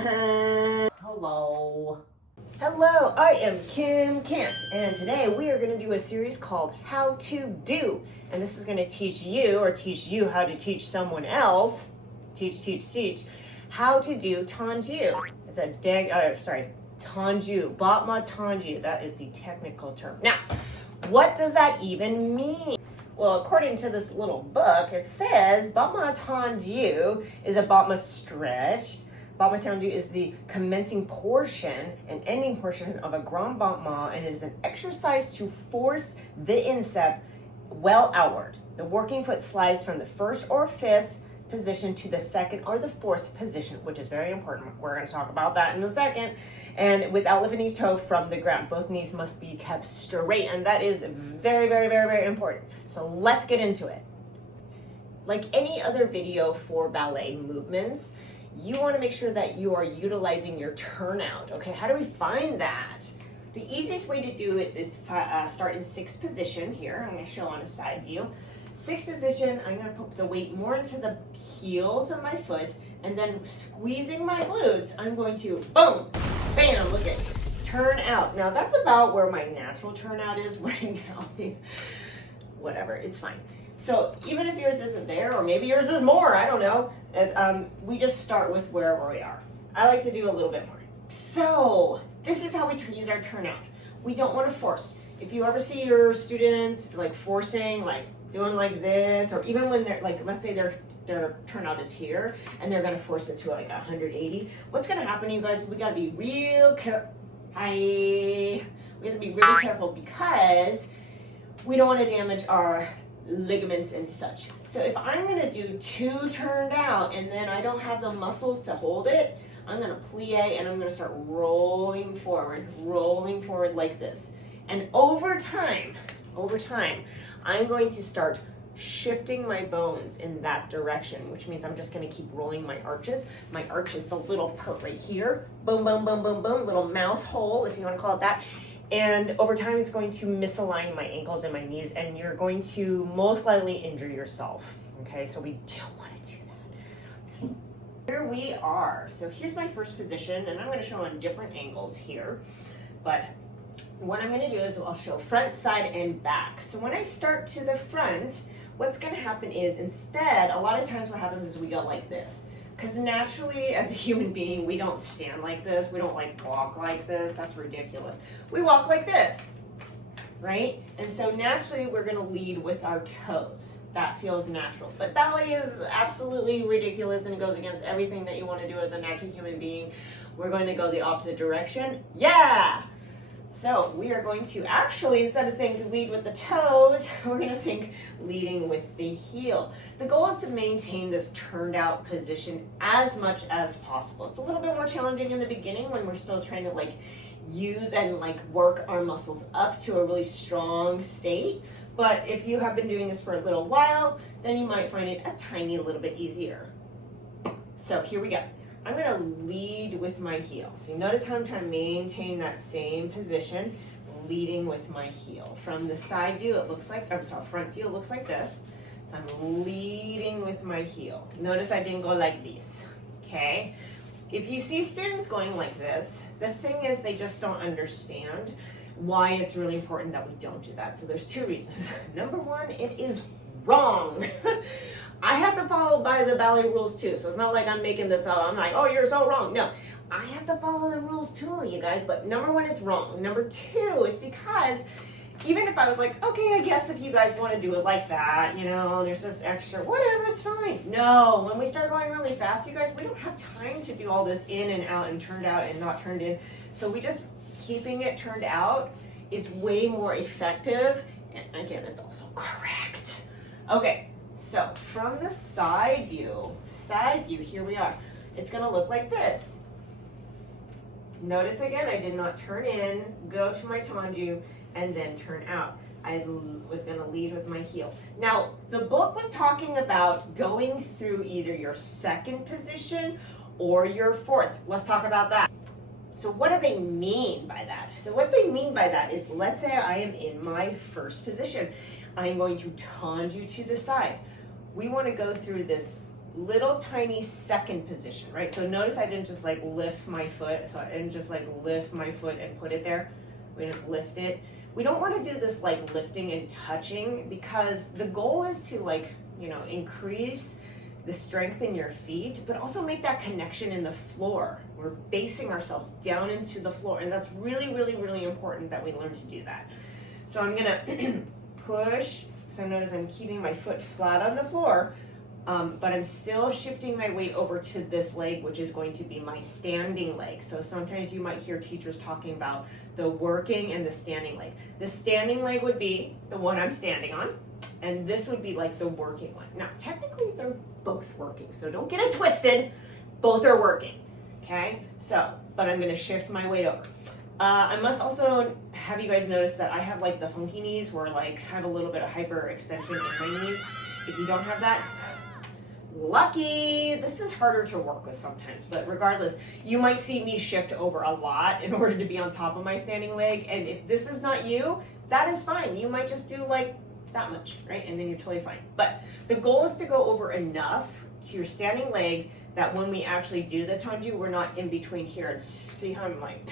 Hello. Hello, I am Kim Kant, and today we are going to do a series called How to Do. And this is going to teach you, or teach you how to teach someone else, teach, how to do Tendu. It's a Tendu, battement Tendu. That is the technical term. Now, what does that even mean? Well, according to this little book, it says battement Tendu is a battement stretched. Battement Tendu is the commencing portion and ending portion of a grand battement, and it is an exercise to force the instep well outward. The working foot slides from the first or fifth position to the second or the fourth position, which is very important. We're going to talk about that in a second. And without lifting each toe from the ground, both knees must be kept straight, and that is very, very, very, very important. So let's get into it. Like any other video for ballet movements, you want to make sure that you are utilizing your turnout. Okay, how do we find that? The easiest way to do it is start in sixth position here. I'm going to show on a side view. Sixth position, I'm going to put the weight more into the heels of my foot, and then squeezing my glutes, I'm going to boom, bam, look at, turn out. Now that's about where my natural turnout is right now. Whatever, it's fine. So even if yours isn't there, or maybe yours is more, I don't know, we just start with wherever we are. I like to do a little bit more. So this is how we use our turnout. We don't want to force. If you ever see your students like forcing, like doing like this, or even when they're like, let's say their turnout is here and they're gonna force it to like 180, what's gonna happen, you guys? We gotta be real careful. We have to be really careful because we don't want to damage our ligaments and such. So if I'm gonna do two turned out and then I don't have the muscles to hold it, I'm gonna plie and I'm gonna start rolling forward like this. And over time, I'm going to start shifting my bones in that direction, which means I'm just going to keep rolling my arches. My arch is the little part right here. Boom, boom, boom, boom, boom, little mouse hole, if you want to call it that. And over time, it's going to misalign my ankles and my knees, and you're going to most likely injure yourself. Okay, so we don't want to do that. Okay. Here we are. So here's my first position, and I'm going to show on different angles here. But what I'm going to do is I'll show front, side, and back. So when I start to the front, what's going to happen is instead, a lot of times what happens is we go like this. Because naturally, as a human being, we don't stand like this. We don't like walk like this. That's ridiculous. We walk like this, right? And so naturally, we're going to lead with our toes. That feels natural. But ballet is absolutely ridiculous and it goes against everything that you want to do as a natural human being. We're going to go the opposite direction. Yeah! So we are going to actually, instead of thinking lead with the toes, we're going to think leading with the heel. The goal is to maintain this turned out position as much as possible. It's a little bit more challenging in the beginning when we're still trying to like use and like work our muscles up to a really strong state. But if you have been doing this for a little while, then you might find it a tiny little bit easier. So here we go. I'm going to lead with my heel. So you notice how I'm trying to maintain that same position, leading with my heel. From the side view, it looks like, front view, it looks like this. So I'm leading with my heel. Notice I didn't go like this, okay? If you see students going like this, the thing is they just don't understand why it's really important that we don't do that. So there's two reasons. Number one, it is wrong. I have to follow by the ballet rules too. So it's not like I'm making this up. I'm like, oh, you're so wrong. No, I have to follow the rules too, you guys. But number one, it's wrong. Number two is because even if I was like, okay, I guess if you guys want to do it like that, you know, there's this extra, whatever, it's fine. No, when we start going really fast, you guys, we don't have time to do all this in and out and turned out and not turned in. So we just, keeping it turned out is way more effective. And again, it's also correct. Okay. So from the side view, here we are. It's going to look like this. Notice again, I did not turn in, go to my tendu, and then turn out. I was going to lead with my heel. Now, the book was talking about going through either your second position or your fourth. Let's talk about that. So what do they mean by that? So what they mean by that is, let's say I am in my first position. I'm going to tendu to the side. We want to go through this little tiny second position, right? So notice I didn't just like lift my foot. So I didn't just like lift my foot and put it there. We didn't lift it. We don't want to do this like lifting and touching, because the goal is to like, you know, increase the strength in your feet, but also make that connection in the floor. We're basing ourselves down into the floor, and that's really, really, really important that we learn to do that. So I'm gonna push. So notice I'm keeping my foot flat on the floor, but I'm still shifting my weight over to this leg, which is going to be my standing leg. So sometimes you might hear teachers talking about the working and the standing leg. The standing leg would be the one I'm standing on, and this would be like the working one. Now, technically they're both working, so don't get it twisted. Both are working, okay? So, but I'm gonna shift my weight over. I must also have you guys notice that I have like the funky knees, where like I have a little bit of hyperextension in my knees. If you don't have that, lucky. This is harder to work with sometimes, but regardless, you might see me shift over a lot in order to be on top of my standing leg. And if this is not you, that is fine. You might just do like that much, right? And then you're totally fine. But the goal is to go over enough to your standing leg that when we actually do the Tendu, we're not in between here. And see how I'm like,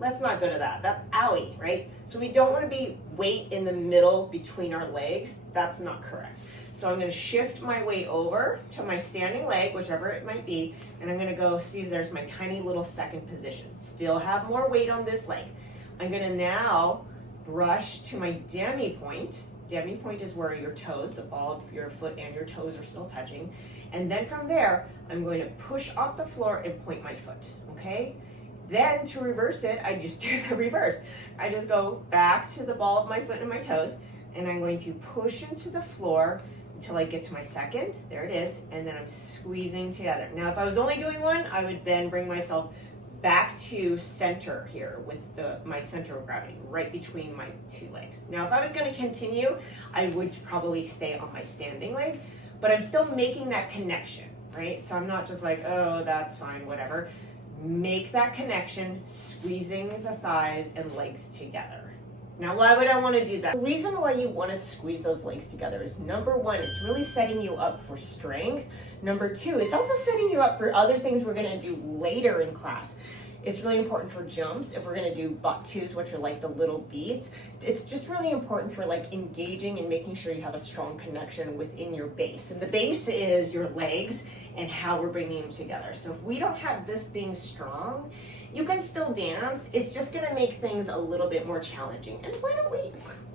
let's not go to that. That's owie, right? So we don't want to be weight in the middle between our legs. That's not correct. So I'm going to shift my weight over to my standing leg, whichever it might be, and I'm going to go, see, there's my tiny little second position. Still have more weight on this leg. I'm going to now brush to my demi point. Demi point is where your toes, the ball of your foot and your toes are still touching. And then from there, I'm going to push off the floor and point my foot, okay? Then to reverse it, I just do the reverse. I just go back to the ball of my foot and my toes, and I'm going to push into the floor until I get to my second. There it is. And then I'm squeezing together. Now, if I was only doing one, I would then bring myself back to center here with my center of gravity right between my two legs. Now, if I was going to continue, I would probably stay on my standing leg, but I'm still making that connection, right? So I'm not just like, oh, that's fine, whatever. Make that connection, squeezing the thighs and legs together. Now, why would I want to do that? The reason why you want to squeeze those legs together is, number one, it's really setting you up for strength. Number two, it's also setting you up for other things we're going to do later in class. It's really important for jumps. If we're going to do battuts, which are like the little beats, it's just really important for like engaging and making sure you have a strong connection within your base. And the base is your legs and how we're bringing them together. So if we don't have this being strong, you can still dance. It's just going to make things a little bit more challenging. And why don't we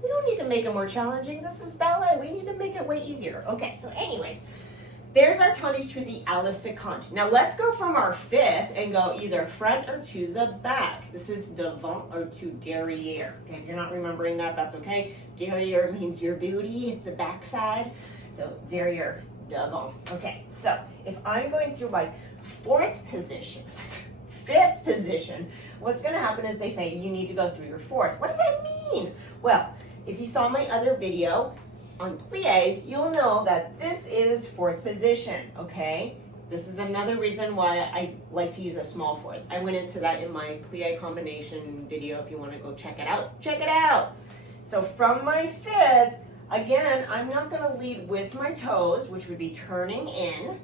don't need to make it more challenging. This is ballet. We need to make it way easier. Okay, so anyways, there's our Tendu to the à la seconde. Now let's go from our fifth and go either front or to the back. This is devant or to derrière. Okay, if you're not remembering that, that's okay. Derrière means your booty, it's the back side. So derrière, devant. Okay, so if I'm going through my fifth position, what's going to happen is they say you need to go through your fourth. What does that mean? Well, if you saw my other video on plies, you'll know that this is fourth position, okay? This is another reason why I like to use a small fourth. I went into that in my plie combination video. If you want to go check it out, check it out. So from my fifth, again, I'm not going to lead with my toes, which would be turning in.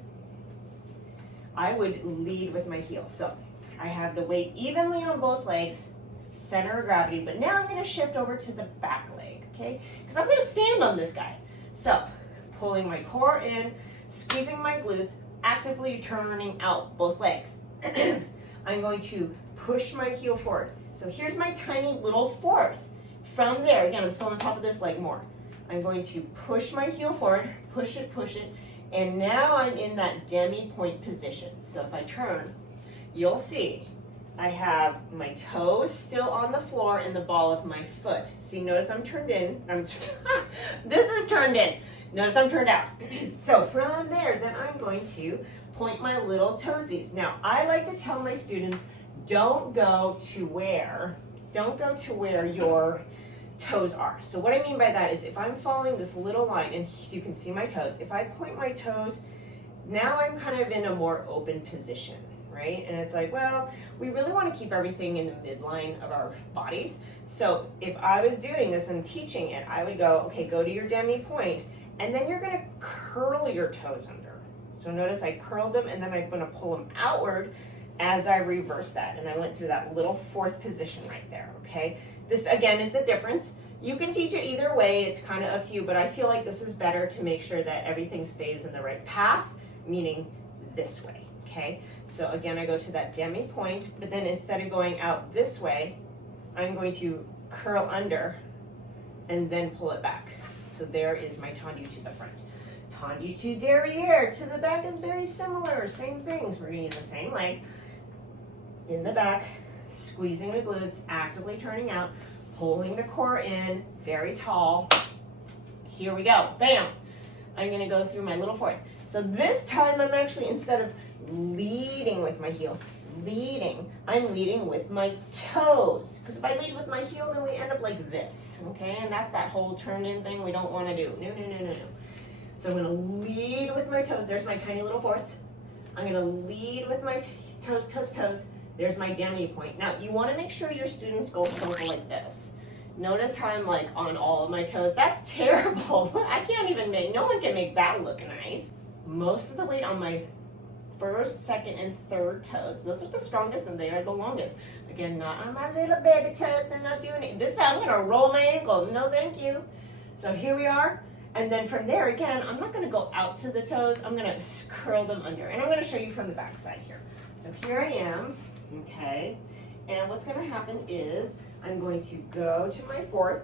I would lead with my heel. So I have the weight evenly on both legs, center of gravity, but now I'm going to shift over to the back leg, okay? Because I'm going to stand on this guy. So pulling my core in, squeezing my glutes, actively turning out both legs. I'm going to push my heel forward. So here's my tiny little fourth. From there, again, I'm still on top of this leg more. I'm going to push my heel forward, push it, and now I'm in that demi-point position. So if I turn, you'll see I have my toes still on the floor and the ball of my foot. See, notice I'm turned in. This is turned in. Notice I'm turned out. So from there, then I'm going to point my little toesies. Now, I like to tell my students, don't go to where your toes are. So what I mean by that is if I'm following this little line, and you can see my toes, if I point my toes, now I'm kind of in a more open position. Right? And it's like, well, we really want to keep everything in the midline of our bodies. So if I was doing this and teaching it, I would go, okay, go to your demi point, and then you're going to curl your toes under. So So notice I curled them and then I'm gonna pull them outward as I reverse that. And I went through that little fourth position right there, okay? This again is the difference. You can teach it either way, it's kind of up to you, but I feel like this is better to make sure that everything stays in the right path, meaning this way, okay? So again, I go to that demi point, but then instead of going out this way, I'm going to curl under and then pull it back. So there is my tendu to the front. Tendu to derriere to the back is very similar, same things. We're gonna use the same leg in the back, squeezing the glutes, actively turning out, pulling the core in, very tall. Here we go, bam. I'm gonna go through my little fourth. So this time I'm actually, instead of leading with my heel, I'm leading with my toes. Because if I lead with my heel, then we end up like this, okay? And that's that whole turn in thing we don't wanna do. No. So I'm gonna lead with my toes. There's my tiny little fourth. I'm gonna lead with my toes. There's my demi point. Now you wanna make sure your students don't go like this. Notice how I'm like on all of my toes. That's terrible. I can't even no one can make that look nice. Most of the weight on my first, second, and third toes. Those are the strongest and they are the longest. Again, not on my little baby toes. They're not doing it. This time I'm gonna roll my ankle. No, thank you. So here we are. And then from there, again, I'm not gonna go out to the toes. I'm gonna curl them under. And I'm gonna show you from the back side here. So here I am, okay? And what's gonna happen is I'm going to go to my fourth.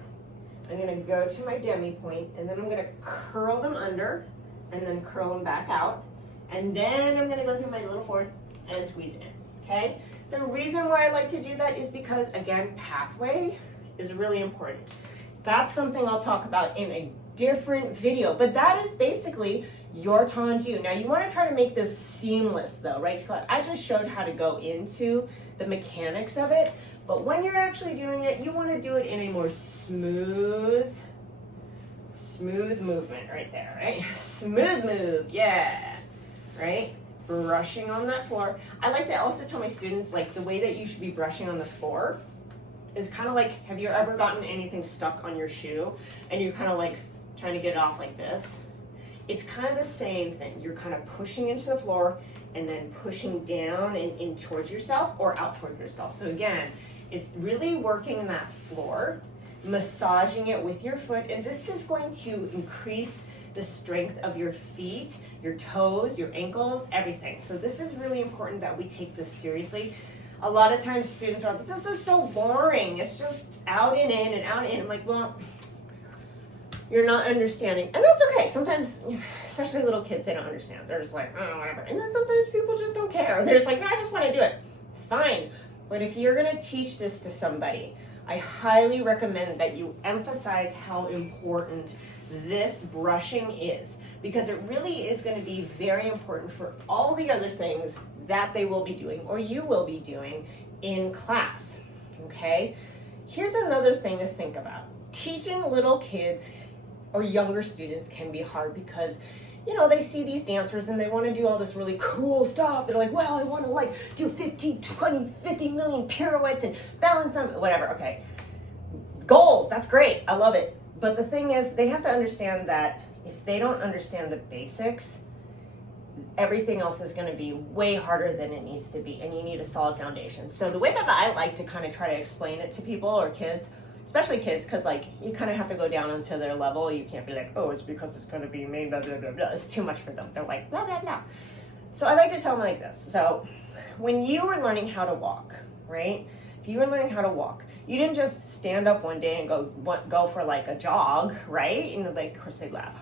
I'm gonna go to my demi point, and then I'm gonna curl them under and then curl them back out. And then I'm gonna go through my little fourth and squeeze it in, okay? The reason why I like to do that is because, again, pathway is really important. That's something I'll talk about in a different video, but that is basically your tendu. Now you wanna try to make this seamless though, right? I just showed how to go into the mechanics of it, but when you're actually doing it, you wanna do it in a more smooth movement right there, right? Smooth move, yeah. Right? Brushing on that floor. I like to also tell my students, like, the way that you should be brushing on the floor is kind of like, have you ever gotten anything stuck on your shoe and you're kind of like trying to get it off like this? It's kind of the same thing. You're kind of pushing into the floor and then pushing down and in towards yourself or out towards yourself. So again, it's really working that floor, massaging it with your foot, and this is going to increase the strength of your feet, your toes, your ankles, everything. So this is really important that we take this seriously. A lot of times students are like, this is so boring. It's just out and in and out and in. I'm like, well, you're not understanding. And that's okay. Sometimes, especially little kids, they don't understand. They're just like, oh, whatever. And then sometimes people just don't care. They're just like, no, I just want to do it. Fine. But if you're going to teach this to somebody, I highly recommend that you emphasize how important this brushing is, because it really is going to be very important for all the other things that they will be doing or you will be doing in class, okay? Here's another thing to think about. Teaching little kids or younger students can be hard because, you know, they see these dancers and they want to do all this really cool stuff. They're like, well, I want to like do 50, 20, 50 million pirouettes and balance on whatever. Okay, goals, that's great. I love it. But the thing is, they have to understand that if they don't understand the basics, everything else is going to be way harder than it needs to be, and you need a solid foundation. So the way that I like to kind of try to explain it to people or kids, especially kids, because like you kind of have to go down onto their level. You can't be like, oh, it's because it's going to be made, blah, blah, blah, blah. It's too much for them. They're like, blah, blah, blah. So I like to tell them like this. So when you were learning how to walk, right? If you were learning how to walk, you didn't just stand up one day and go for like a jog, right? And like, of course they laugh.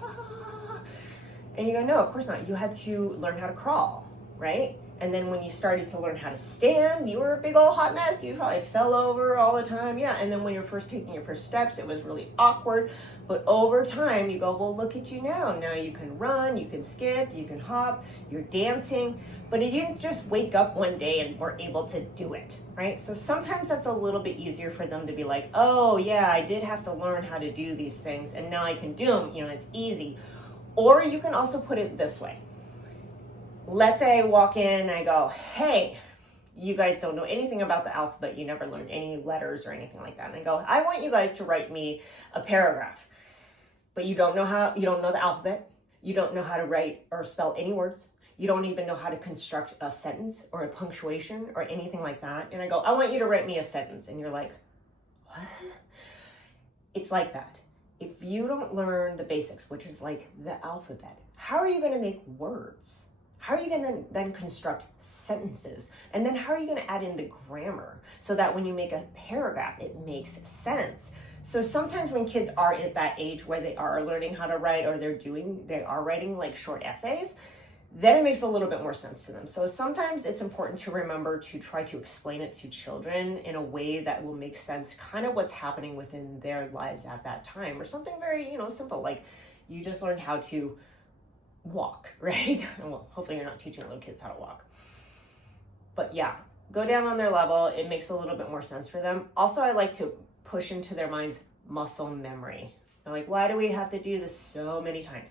And you go, no, of course not. You had to learn how to crawl, right? And then when you started to learn how to stand, you were a big old hot mess. You probably fell over all the time. Yeah, and then when you're first taking your first steps, it was really awkward. But over time, you go, well, look at you now. Now you can run, you can skip, you can hop, you're dancing. But you didn't just wake up one day and were able to do it, right? So sometimes that's a little bit easier for them to be like, oh, yeah, I did have to learn how to do these things, and now I can do them. You know, it's easy. Or you can also put it this way. Let's say I walk in and I go, hey, you guys don't know anything about the alphabet. You never learned any letters or anything like that. And I go, I want you guys to write me a paragraph. But you don't know the alphabet. You don't know how to write or spell any words. you don't even know how to construct a sentence or a punctuation or anything like that. And I go, I want you to write me a sentence. And you're like, what? It's like that. If you don't learn the basics, which is like the alphabet, how are you going to make words? How are you going to then construct sentences? And then how are you going to add in the grammar so that when you make a paragraph, it makes sense? So sometimes when kids are at that age where they are learning how to write or they are writing like short essays, then it makes a little bit more sense to them. So sometimes it's important to remember to try to explain it to children in a way that will make sense, kind of what's happening within their lives at that time, or something very, simple, like you just learned how to walk, right? Well, hopefully you're not teaching little kids how to walk. But yeah, go down on their level. It makes a little bit more sense for them. Also, I like to push into their minds muscle memory. They're like, why do we have to do this so many times?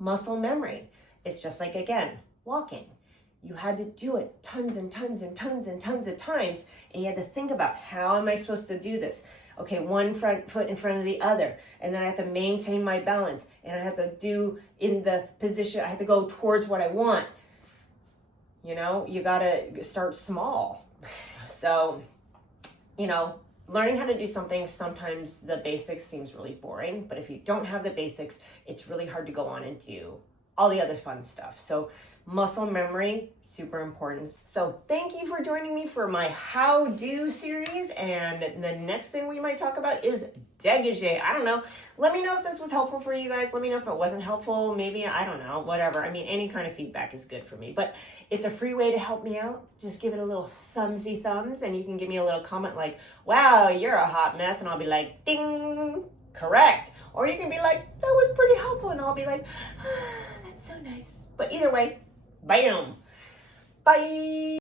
Muscle memory. It's just like, again, walking. You had to do it tons and tons and tons and tons of times, and you had to think about, how am I supposed to do this? Okay, one front foot in front of the other, and then I have to maintain my balance, and I have to do in the position, I have to go towards what I want. You gotta start small. So, learning how to do something, sometimes the basics seems really boring, but if you don't have the basics, it's really hard to go on and do all the other fun stuff. So muscle memory, super important. So thank you for joining me for my How Do series. And the next thing we might talk about is Dégagé. I don't know. Let me know if this was helpful for you guys. Let me know if it wasn't helpful. Maybe, I don't know, whatever. I mean, any kind of feedback is good for me, but it's a free way to help me out. Just give it a little thumbsy thumbs, and you can give me a little comment like, wow, you're a hot mess. And I'll be like, ding, correct. Or you can be like, that was pretty helpful. And I'll be like, ah, that's so nice. But either way, bam. Bye.